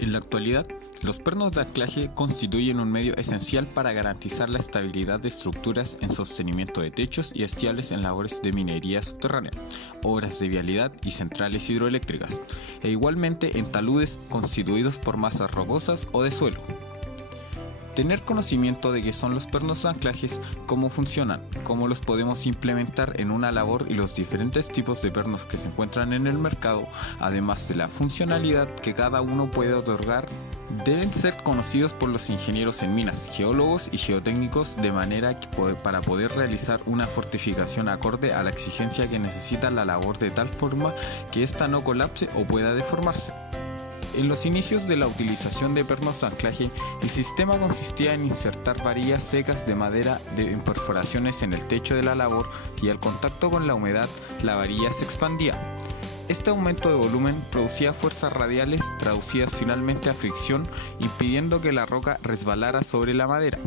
En la actualidad, los pernos de anclaje constituyen un medio esencial para garantizar la estabilidad de estructuras en sostenimiento de techos y estiales en labores de minería subterránea, obras de vialidad y centrales hidroeléctricas, e igualmente en taludes constituidos por masas rocosas o de suelo. Tener conocimiento de qué son los pernos de anclajes, cómo funcionan, cómo los podemos implementar en una labor y los diferentes tipos de pernos que se encuentran en el mercado, además de la funcionalidad que cada uno puede otorgar, deben ser conocidos por los ingenieros en minas, geólogos y geotécnicos de manera que para poder realizar una fortificación acorde a la exigencia que necesita la labor de tal forma que ésta no colapse o pueda deformarse. En los inicios de la utilización de pernos de anclaje, el sistema consistía en insertar varillas secas de madera en perforaciones en el techo de la labor y al contacto con la humedad, la varilla se expandía. Este aumento de volumen producía fuerzas radiales traducidas finalmente a fricción, impidiendo que la roca resbalara sobre la madera.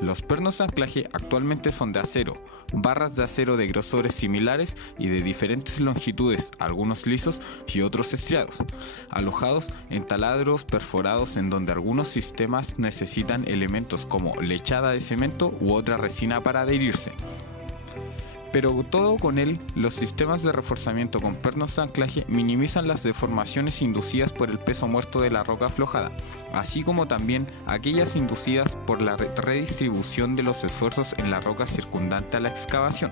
Los pernos de anclaje actualmente son de acero, barras de acero de grosores similares y de diferentes longitudes, algunos lisos y otros estriados, alojados en taladros perforados en donde algunos sistemas necesitan elementos como lechada de cemento u otra resina para adherirse. Pero todo con él, los sistemas de reforzamiento con pernos de anclaje minimizan las deformaciones inducidas por el peso muerto de la roca aflojada, así como también aquellas inducidas por la redistribución de los esfuerzos en la roca circundante a la excavación.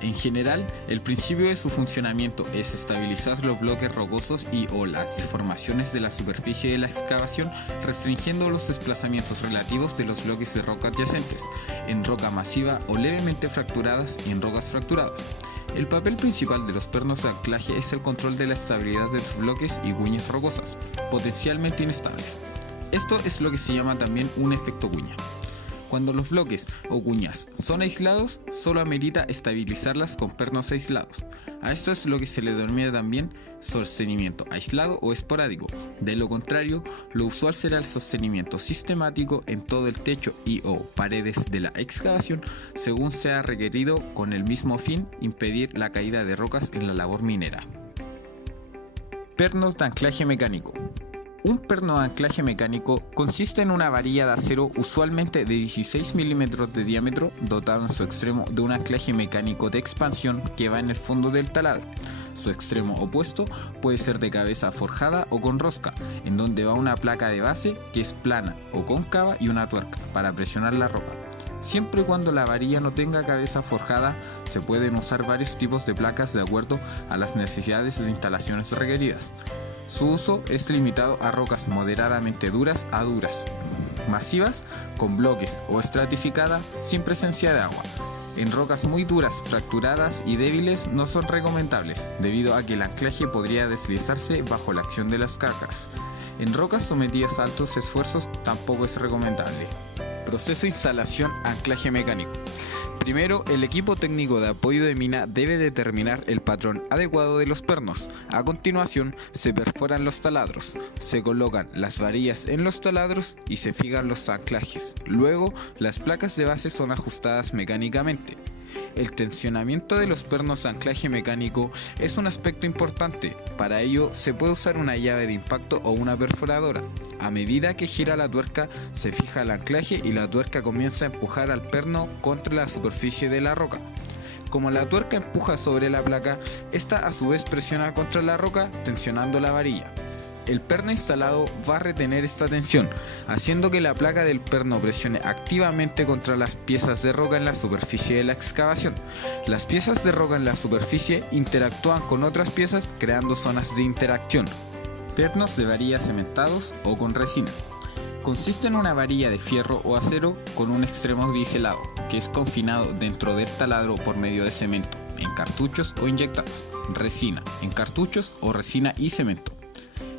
En general, el principio de su funcionamiento es estabilizar los bloques rocosos y o las deformaciones de la superficie de la excavación, restringiendo los desplazamientos relativos de los bloques de roca adyacentes, en roca masiva o levemente fracturadas y en rocas fracturadas. El papel principal de los pernos de anclaje es el control de la estabilidad de los bloques y cuñas rocosas, potencialmente inestables. Esto es lo que se llama también un efecto cuña. Cuando los bloques o cuñas son aislados, solo amerita estabilizarlas con pernos aislados. A esto es lo que se le denomina también sostenimiento aislado o esporádico. De lo contrario, lo usual será el sostenimiento sistemático en todo el techo y o paredes de la excavación, según sea requerido, con el mismo fin impedir la caída de rocas en la labor minera. Pernos de anclaje mecánico. Un perno de anclaje mecánico consiste en una varilla de acero usualmente de 16 milímetros de diámetro, dotado en su extremo de un anclaje mecánico de expansión que va en el fondo del taladro. Su extremo opuesto puede ser de cabeza forjada o con rosca, en donde va una placa de base que es plana o cóncava y una tuerca para presionar la roca. Siempre y cuando la varilla no tenga cabeza forjada, se pueden usar varios tipos de placas de acuerdo a las necesidades de instalaciones requeridas. Su uso es limitado a rocas moderadamente duras a duras, masivas con bloques o estratificada sin presencia de agua. En rocas muy duras, fracturadas y débiles no son recomendables, debido a que el anclaje podría deslizarse bajo la acción de las cáscaras. En rocas sometidas a altos esfuerzos tampoco es recomendable. Proceso de instalación anclaje mecánico. Primero, el equipo técnico de apoyo de mina debe determinar el patrón adecuado de los pernos. A continuación, se perforan los taladros, se colocan las varillas en los taladros y se fijan los anclajes. Luego, las placas de base son ajustadas mecánicamente. El tensionamiento de los pernos de anclaje mecánico es un aspecto importante. Para ello se puede usar una llave de impacto o una perforadora. A medida que gira la tuerca, se fija el anclaje y la tuerca comienza a empujar al perno contra la superficie de la roca. Como la tuerca empuja sobre la placa, esta a su vez presiona contra la roca, tensionando la varilla. El perno instalado va a retener esta tensión, haciendo que la placa del perno presione activamente contra las piezas de roca en la superficie de la excavación. Las piezas de roca en la superficie interactúan con otras piezas creando zonas de interacción. Pernos de varilla cementados o con resina. Consiste en una varilla de fierro o acero con un extremo biselado, que es confinado dentro del taladro por medio de cemento, en cartuchos o inyectados, resina, en cartuchos o resina y cemento.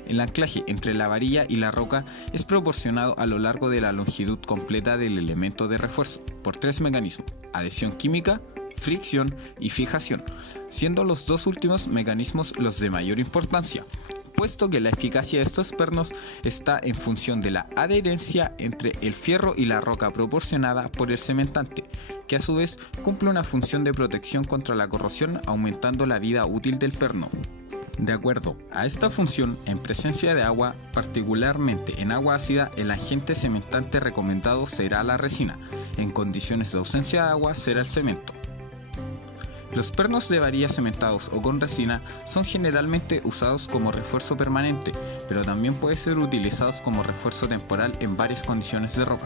El anclaje entre la varilla y la roca es proporcionado a lo largo de la longitud completa del elemento de refuerzo por tres mecanismos: adhesión química, fricción y fijación, siendo los dos últimos mecanismos los de mayor importancia, puesto que la eficacia de estos pernos está en función de la adherencia entre el fierro y la roca proporcionada por el cementante, que a su vez cumple una función de protección contra la corrosión, aumentando la vida útil del perno. De acuerdo a esta función, en presencia de agua, particularmente en agua ácida, el agente cementante recomendado será la resina. En condiciones de ausencia de agua será el cemento. Los pernos de varilla cementados o con resina son generalmente usados como refuerzo permanente, pero también pueden ser utilizados como refuerzo temporal en varias condiciones de roca.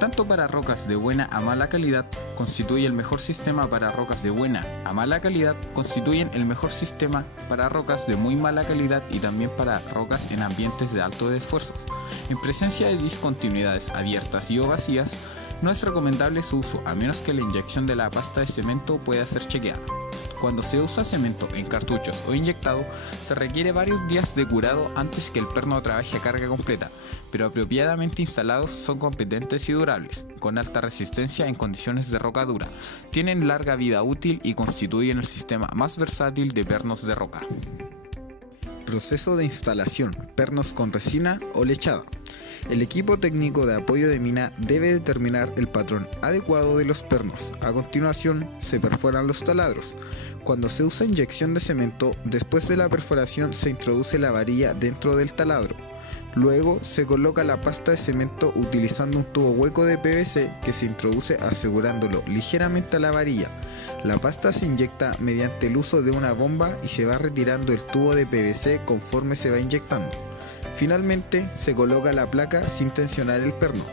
Tanto para rocas de buena a mala calidad, constituye el mejor sistema para rocas de buena a mala calidad, constituyen el mejor sistema para rocas de muy mala calidad y también para rocas en ambientes de alto esfuerzo. En presencia de discontinuidades abiertas y o vacías, no es recomendable su uso a menos que la inyección de la pasta de cemento pueda ser chequeada. Cuando se usa cemento en cartuchos o inyectado, se requiere varios días de curado antes que el perno trabaje a carga completa, pero apropiadamente instalados son competentes y durables, con alta resistencia en condiciones de roca dura, tienen larga vida útil y constituyen el sistema más versátil de pernos de roca. Proceso de instalación: pernos con resina o lechada. El equipo técnico de apoyo de mina debe determinar el patrón adecuado de los pernos. A continuación, se perforan los taladros. Cuando se usa inyección de cemento, después de la perforación se introduce la varilla dentro del taladro. Luego se coloca la pasta de cemento utilizando un tubo hueco de PVC que se introduce asegurándolo ligeramente a la varilla. La pasta se inyecta mediante el uso de una bomba y se va retirando el tubo de PVC conforme se va inyectando. Finalmente se coloca la placa sin tensionar el perno.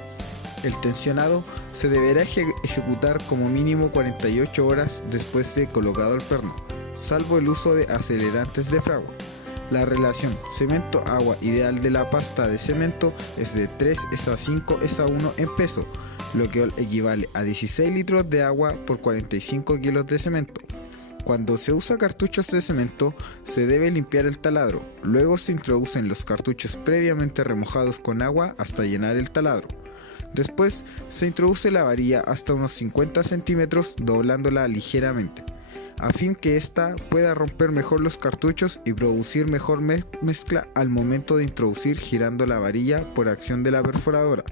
El tensionado se deberá ejecutar como mínimo 48 horas después de colocado el perno, salvo el uso de acelerantes de fragua. La relación cemento-agua ideal de la pasta de cemento es de 3:5:1 en peso, lo que equivale a 16 litros de agua por 45 kilos de cemento. Cuando se usa cartuchos de cemento, se debe limpiar el taladro. Luego se introducen los cartuchos previamente remojados con agua hasta llenar el taladro. Después se introduce la varilla hasta unos 50 centímetros, doblándola ligeramente, a fin que ésta pueda romper mejor los cartuchos y producir mejor mezcla al momento de introducir girando la varilla por acción de la perforadora.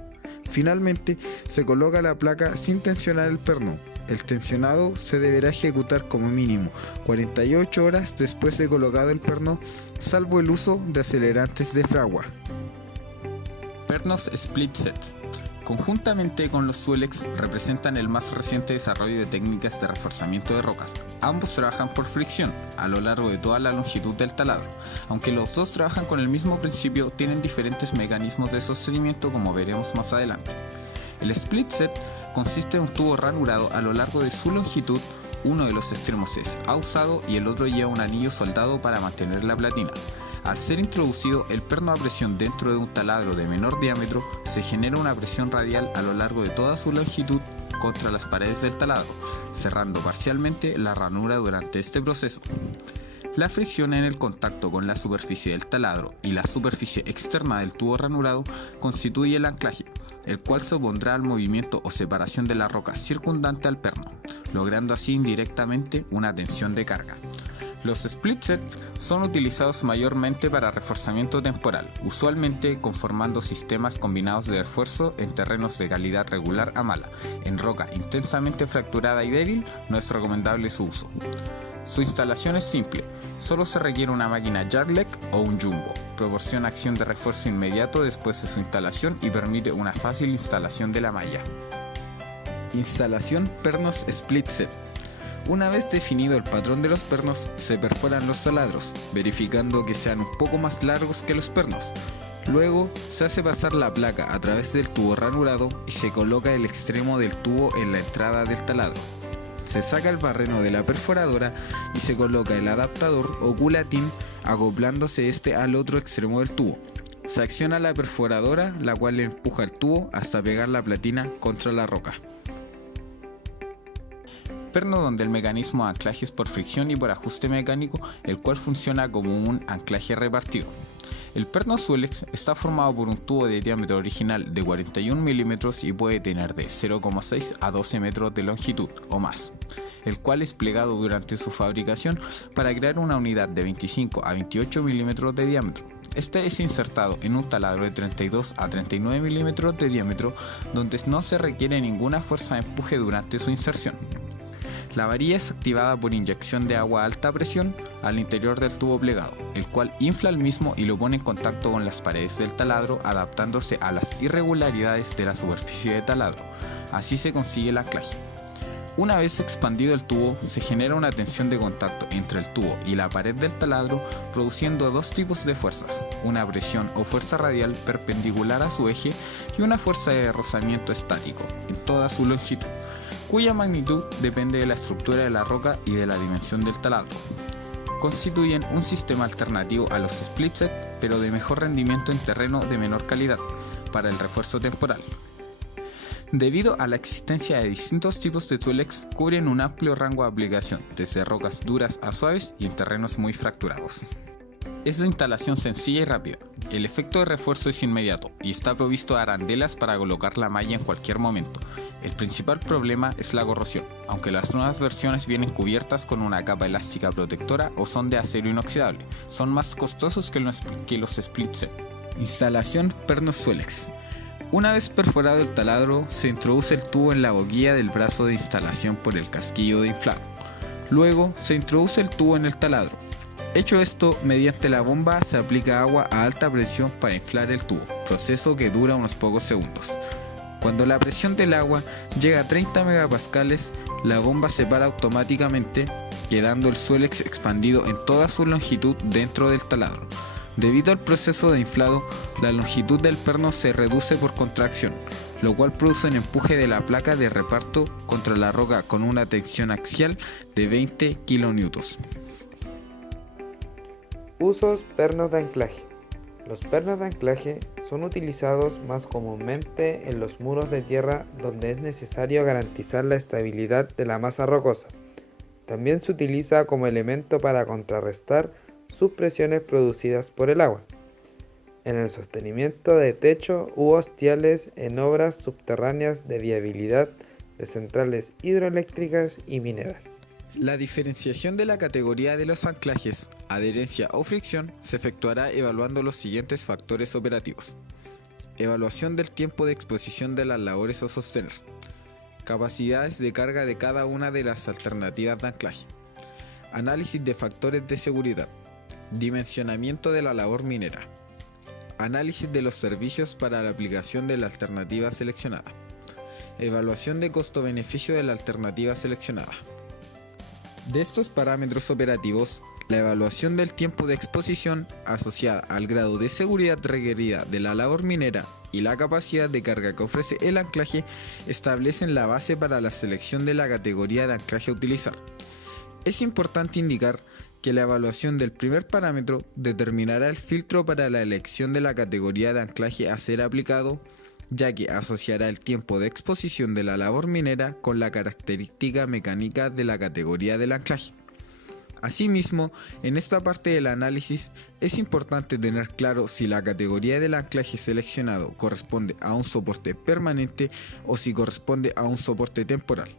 Finalmente, se coloca la placa sin tensionar el perno. El tensionado se deberá ejecutar como mínimo 48 horas después de colocado el perno, salvo el uso de acelerantes de fragua. Pernos split sets. Conjuntamente con los Zulex representan el más reciente desarrollo de técnicas de reforzamiento de rocas. Ambos trabajan por fricción a lo largo de toda la longitud del taladro. Aunque los dos trabajan con el mismo principio, tienen diferentes mecanismos de sostenimiento, como veremos más adelante. El split set consiste en un tubo ranurado a lo largo de su longitud. Uno de los extremos es ahusado y el otro lleva un anillo soldado para mantener la platina. Al ser introducido el perno a presión dentro de un taladro de menor diámetro, se genera una presión radial a lo largo de toda su longitud contra las paredes del taladro, cerrando parcialmente la ranura durante este proceso. La fricción en el contacto con la superficie del taladro y la superficie externa del tubo ranurado constituye el anclaje, el cual se opondrá al movimiento o separación de la roca circundante al perno, logrando así indirectamente una tensión de carga. Los split set son utilizados mayormente para reforzamiento temporal, usualmente conformando sistemas combinados de refuerzo en terrenos de calidad regular a mala. En roca intensamente fracturada y débil no es recomendable su uso. Su instalación es simple, solo se requiere una máquina Jarlek o un Jumbo. Proporciona acción de refuerzo inmediato después de su instalación y permite una fácil instalación de la malla. Instalación pernos split set. Una vez definido el patrón de los pernos, se perforan los taladros, verificando que sean un poco más largos que los pernos. Luego, se hace pasar la placa a través del tubo ranurado y se coloca el extremo del tubo en la entrada del taladro. Se saca el barreno de la perforadora y se coloca el adaptador o culatín, acoplándose este al otro extremo del tubo. Se acciona la perforadora, la cual empuja el tubo hasta pegar la platina contra la roca. Perno donde el mecanismo de anclaje es por fricción y por ajuste mecánico, el cual funciona como un anclaje repartido. El perno Zulex está formado por un tubo de diámetro original de 41 milímetros y puede tener de 0,6 a 12 metros de longitud o más, el cual es plegado durante su fabricación para crear una unidad de 25 a 28 milímetros de diámetro. Este es insertado en un taladro de 32 a 39 milímetros de diámetro, donde no se requiere ninguna fuerza de empuje durante su inserción. La varilla es activada por inyección de agua a alta presión al interior del tubo plegado, el cual infla el mismo y lo pone en contacto con las paredes del taladro, adaptándose a las irregularidades de la superficie de taladro. Así se consigue el anclaje. Una vez expandido el tubo, se genera una tensión de contacto entre el tubo y la pared del taladro, produciendo dos tipos de fuerzas: una presión o fuerza radial perpendicular a su eje y una fuerza de rozamiento estático en toda su longitud, cuya magnitud depende de la estructura de la roca y de la dimensión del taladro. Constituyen un sistema alternativo a los split set, pero de mejor rendimiento en terreno de menor calidad, para el refuerzo temporal. Debido a la existencia de distintos tipos de Tuelex, cubren un amplio rango de aplicación, desde rocas duras a suaves y en terrenos muy fracturados. Es de instalación sencilla y rápida. El efecto de refuerzo es inmediato y está provisto de arandelas para colocar la malla en cualquier momento. El principal problema es la corrosión, aunque las nuevas versiones vienen cubiertas con una capa elástica protectora o son de acero inoxidable. Son más costosos que los split set. Instalación pernos Tuelex. Una vez perforado el taladro, se introduce el tubo en la boquilla del brazo de instalación por el casquillo de inflado. Luego se introduce el tubo en el taladro. Hecho esto, mediante la bomba se aplica agua a alta presión para inflar el tubo, proceso que dura unos pocos segundos. Cuando la presión del agua llega a 30 megapascales, la bomba se para automáticamente, quedando el Tuelex expandido en toda su longitud dentro del taladro. Debido al proceso de inflado, la longitud del perno se reduce por contracción, lo cual produce un empuje de la placa de reparto contra la roca con una tensión axial de 20 kN. Usos pernos de anclaje. Los pernos de anclaje son utilizados más comúnmente en los muros de tierra, donde es necesario garantizar la estabilidad de la masa rocosa. También se utiliza como elemento para contrarrestar sus presiones producidas por el agua, en el sostenimiento de techo u hostiales, en obras subterráneas de viabilidad de centrales hidroeléctricas y mineras. La diferenciación de la categoría de los anclajes, adherencia o fricción, se efectuará evaluando los siguientes factores operativos: evaluación del tiempo de exposición de las labores a sostener, capacidades de carga de cada una de las alternativas de anclaje, análisis de factores de seguridad, dimensionamiento de la labor minera, análisis de los servicios para la aplicación de la alternativa seleccionada, evaluación de costo-beneficio de la alternativa seleccionada. De estos parámetros operativos, la evaluación del tiempo de exposición, asociada al grado de seguridad requerida de la labor minera y la capacidad de carga que ofrece el anclaje, establecen la base para la selección de la categoría de anclaje a utilizar. Es importante indicar que la evaluación del primer parámetro determinará el filtro para la elección de la categoría de anclaje a ser aplicado, ya que asociará el tiempo de exposición de la labor minera con la característica mecánica de la categoría del anclaje. Asimismo, en esta parte del análisis es importante tener claro si la categoría del anclaje seleccionado corresponde a un soporte permanente o si corresponde a un soporte temporal.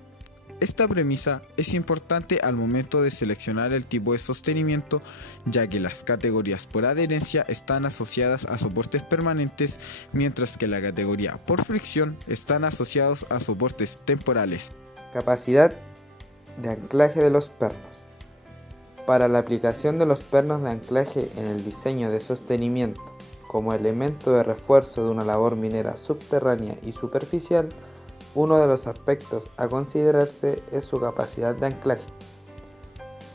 Esta premisa es importante al momento de seleccionar el tipo de sostenimiento, ya que las categorías por adherencia están asociadas a soportes permanentes, mientras que la categoría por fricción están asociados a soportes temporales. Capacidad de anclaje de los pernos. Para la aplicación de los pernos de anclaje en el diseño de sostenimiento como elemento de refuerzo de una labor minera subterránea y superficial, uno de los aspectos a considerarse es su capacidad de anclaje.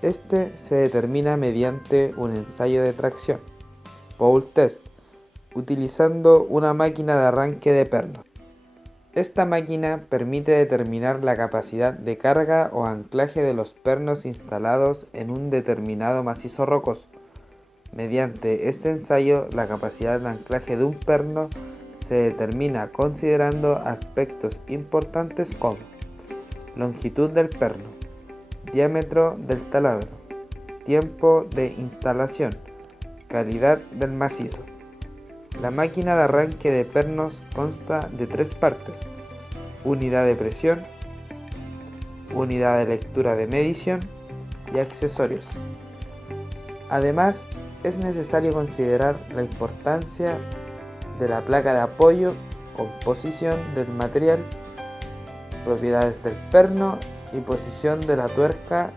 Este se determina mediante un ensayo de tracción, pole test, utilizando una máquina de arranque de pernos. Esta máquina permite determinar la capacidad de carga o anclaje de los pernos instalados en un determinado macizo rocoso. Mediante este ensayo, la capacidad de anclaje de un perno se determina considerando aspectos importantes como longitud del perno, diámetro del taladro, tiempo de instalación, calidad del macizo. La máquina de arranque de pernos consta de 3 partes: unidad de presión, unidad de lectura de medición y accesorios. Además, es necesario considerar la importancia de la placa de apoyo, composición del material, propiedades del perno y posición de la tuerca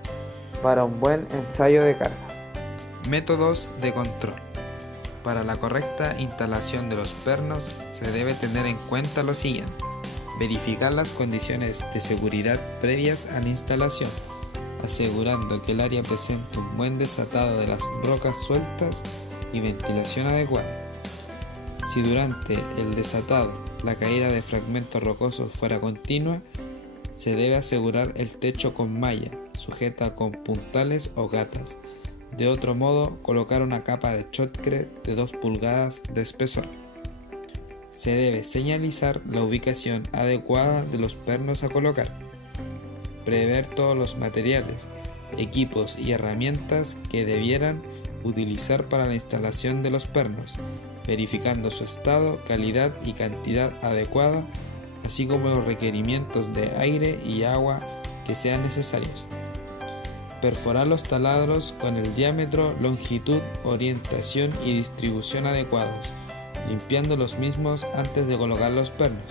para un buen ensayo de carga. Métodos de control. Para la correcta instalación de los pernos se debe tener en cuenta lo siguiente: verificar las condiciones de seguridad previas a la instalación, asegurando que el área presente un buen desatado de las rocas sueltas y ventilación adecuada. Si durante el desatado la caída de fragmentos rocosos fuera continua, se debe asegurar el techo con malla, sujeta con puntales o gatas. De otro modo, colocar una capa de shotcrete de 2 pulgadas de espesor. Se debe señalizar la ubicación adecuada de los pernos a colocar. Prever todos los materiales, equipos y herramientas que debieran utilizar para la instalación de los pernos, verificando su estado, calidad y cantidad adecuada, así como los requerimientos de aire y agua que sean necesarios. Perforar los taladros con el diámetro, longitud, orientación y distribución adecuados, limpiando los mismos antes de colocar los pernos.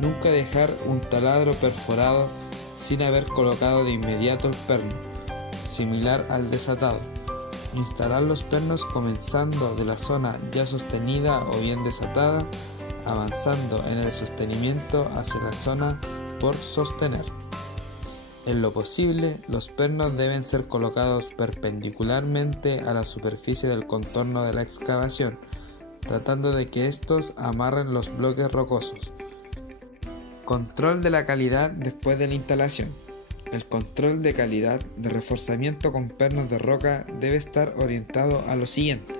Nunca dejar un taladro perforado sin haber colocado de inmediato el perno, similar al desatado. Instalar los pernos comenzando de la zona ya sostenida o bien desatada, avanzando en el sostenimiento hacia la zona por sostener. En lo posible, los pernos deben ser colocados perpendicularmente a la superficie del contorno de la excavación, tratando de que estos amarren los bloques rocosos. Control de la calidad después de la instalación. El control de calidad de reforzamiento con pernos de roca debe estar orientado a lo siguiente: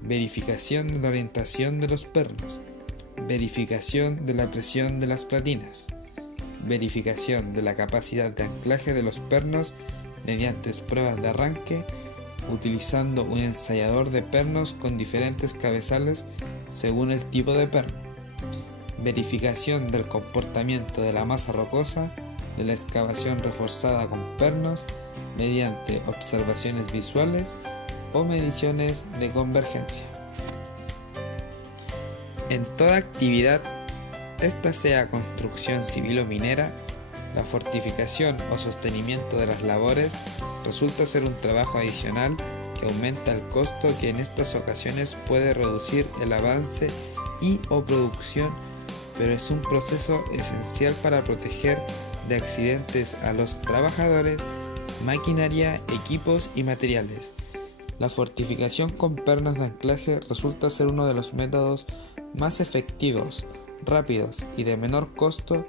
verificación de la orientación de los pernos, verificación de la presión de las platinas, verificación de la capacidad de anclaje de los pernos mediante pruebas de arranque, utilizando un ensayador de pernos con diferentes cabezales según el tipo de perno, verificación del comportamiento de la masa rocosa de la excavación reforzada con pernos mediante observaciones visuales o mediciones de convergencia. En toda actividad, esta sea construcción civil o minera, la fortificación o sostenimiento de las labores resulta ser un trabajo adicional que aumenta el costo, que en estas ocasiones puede reducir el avance y o producción, pero es un proceso esencial para proteger de accidentes a los trabajadores, maquinaria, equipos y materiales. La fortificación con pernos de anclaje resulta ser uno de los métodos más efectivos, rápidos y de menor costo,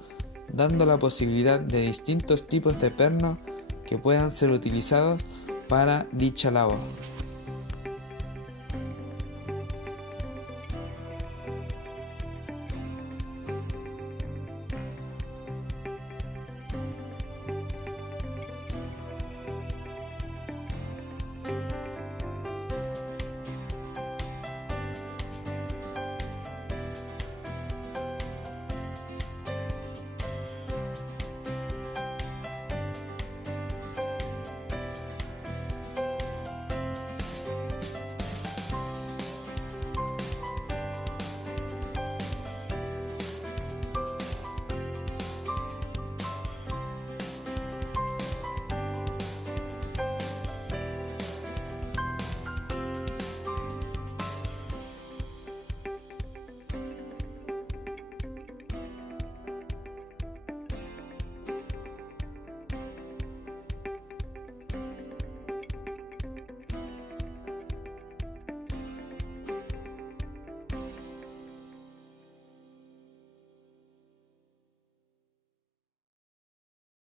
dando la posibilidad de distintos tipos de pernos que puedan ser utilizados para dicha labor.